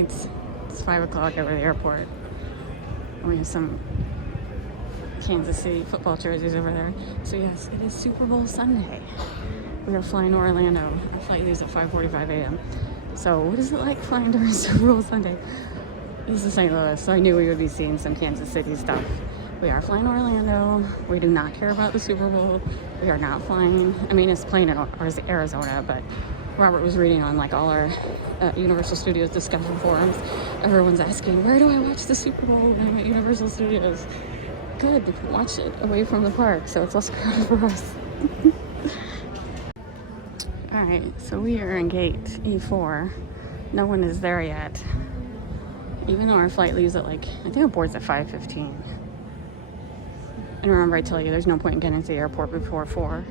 It's 5 o'clock over the airport. We have some Kansas City football jerseys over there. So yes, it is Super Bowl Sunday. We are flying to Orlando. Our flight leaves at 5:45 a.m. So what is it like flying during Super Bowl Sunday? This is St. Louis, so I knew we would be seeing some Kansas City stuff. We are flying to Orlando. We do not care about the Super Bowl. We are not flying. I mean, it's playing in Arizona, but Robert was reading on like all our Universal Studios discussion forums. Everyone's asking, where do I watch the Super Bowl when I'm at Universal Studios? Good, watch it away from the park, so it's less crowded for us. All right, so we are in gate E4. No one is there yet. Even though our flight leaves at like, I think it boards at 5:15. And remember I tell you, there's no point in getting to the airport before 4.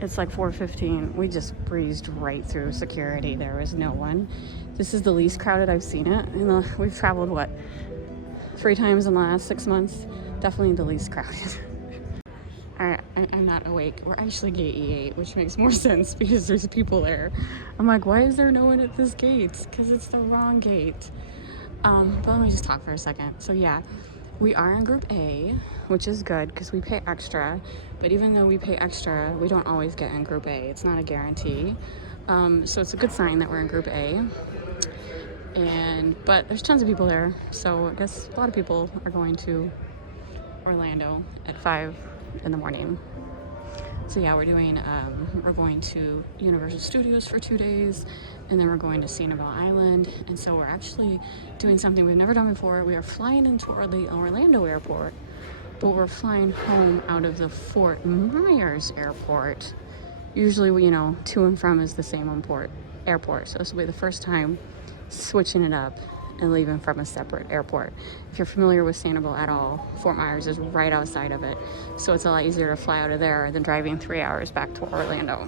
It's like 4:15. We just breezed right through security. There was no one. This is the least crowded I've seen it. We've traveled, what, 3 times in the last 6 months? Definitely the least crowded. All right, I'm not awake. We're actually gate E8, which makes more sense because there's people there. I'm like, why is there no one at this gate? Because it's the wrong gate. But let me just talk for a second. So yeah, we are in Group A, which is good because we pay extra. But even though we pay extra, we don't always get in Group A. It's not a guarantee. So it's a good sign that we're in Group A. But there's tons of people there. So I guess a lot of people are going to Orlando at 5 in the morning. So yeah, we're going to Universal Studios for 2 days, and then we're going to Sanibel Island. And so we're actually doing something we've never done before. We are flying into the Orlando airport, but we're flying home out of the Fort Myers airport. Usually, to and from is the same airport. So this will be the first time switching it up and leaving from a separate airport. If you're familiar with Sanibel at all, Fort Myers is right outside of it. So it's a lot easier to fly out of there than driving 3 hours back to Orlando.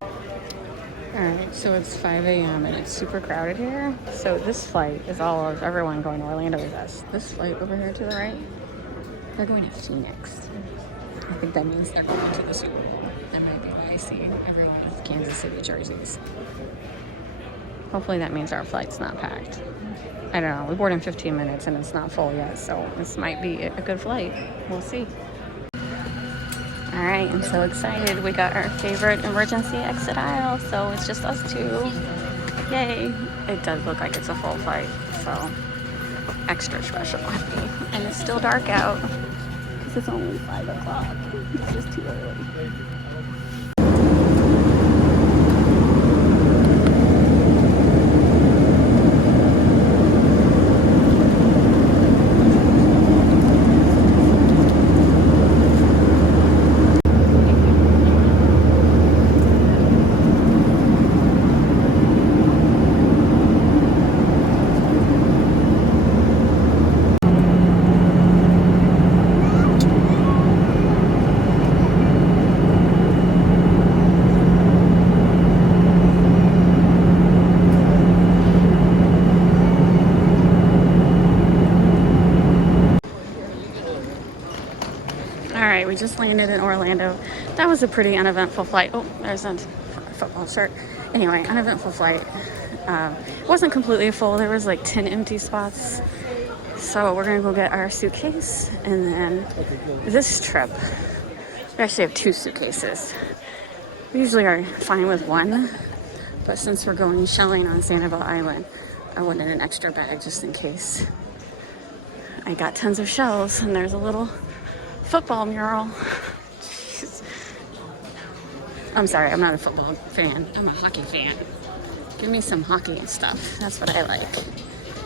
All right, so it's 5 a.m. and it's super crowded here. So this flight is all of everyone going to Orlando with us. This flight over here to the right, they're going to Phoenix. I think that means they're going to the Super Bowl. That might be why I see everyone with Kansas City jerseys. Hopefully that means our flight's not packed. I don't know. We board in 15 minutes and it's not full yet, so this might be a good flight. We'll see. All right, I'm so excited. We got our favorite emergency exit aisle, so it's just us two. Yay. It does look like it's a full flight, so extra special happy. And it's still dark out because it's only 5 o'clock. It's just too early. We just landed in Orlando. That was a pretty uneventful flight. Oh, there's a football shirt. Anyway, uneventful flight. It wasn't completely full. There was like 10 empty spots. So we're gonna go get our suitcase, and then this trip, we actually have 2 suitcases. We usually are fine with one, but since we're going shelling on Sanibel Island, I wanted an extra bag just in case. I got tons of shells, and there's a little football mural. Jeez. I'm sorry, I'm not a football fan. I'm a hockey fan. Give me some hockey and stuff. That's what I like.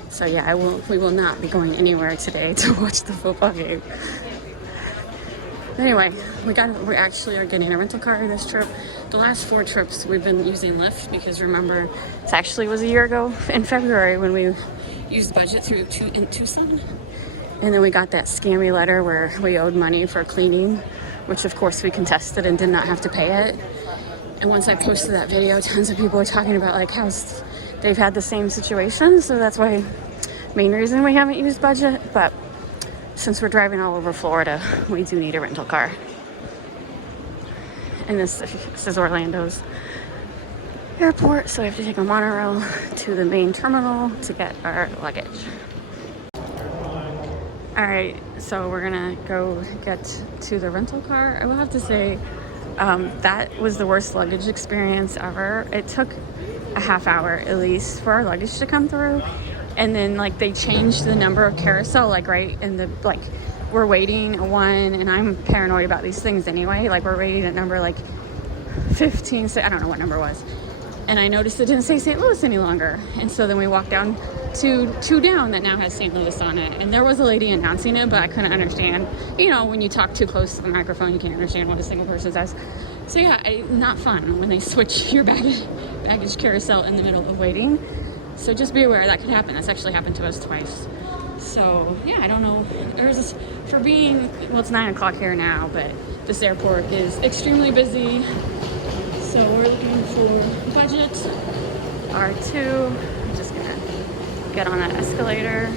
So yeah, we will not be going anywhere today to watch the football game. Anyway, we actually are getting a rental car this trip. The last 4 trips we've been using Lyft because remember, it actually was a year ago in February when we used budget through in Tucson. And then we got that scammy letter where we owed money for cleaning, which of course we contested and did not have to pay it. And once I posted that video, tons of people were talking about like how they've had the same situation. So that's why, main reason we haven't used budget. But since we're driving all over Florida, we do need a rental car. And this is Orlando's airport, so we have to take a monorail to the main terminal to get our luggage. All right, so we're gonna go get to the rental car. I will have to say that was the worst luggage experience ever. It took a half hour at least for our luggage to come through, and then like they changed the number of carousel like right in the like we're waiting at one, and I'm paranoid about these things anyway. Like we're waiting at number like 15, I don't know what number it was, and I noticed it didn't say St. Louis any longer, and so then we walked down to two down that now has St. Louis on it, and there was a lady announcing it, but I couldn't understand. You know, when you talk too close to the microphone, you can't understand what a single person says. So yeah, not fun when they switch your baggage carousel in the middle of waiting. So just be aware that could happen. That's actually happened to us twice. So yeah, I don't know. For being, well, it's 9 o'clock here now, but this airport is extremely busy. So we're looking for budget R2. I'm just gonna get on that escalator.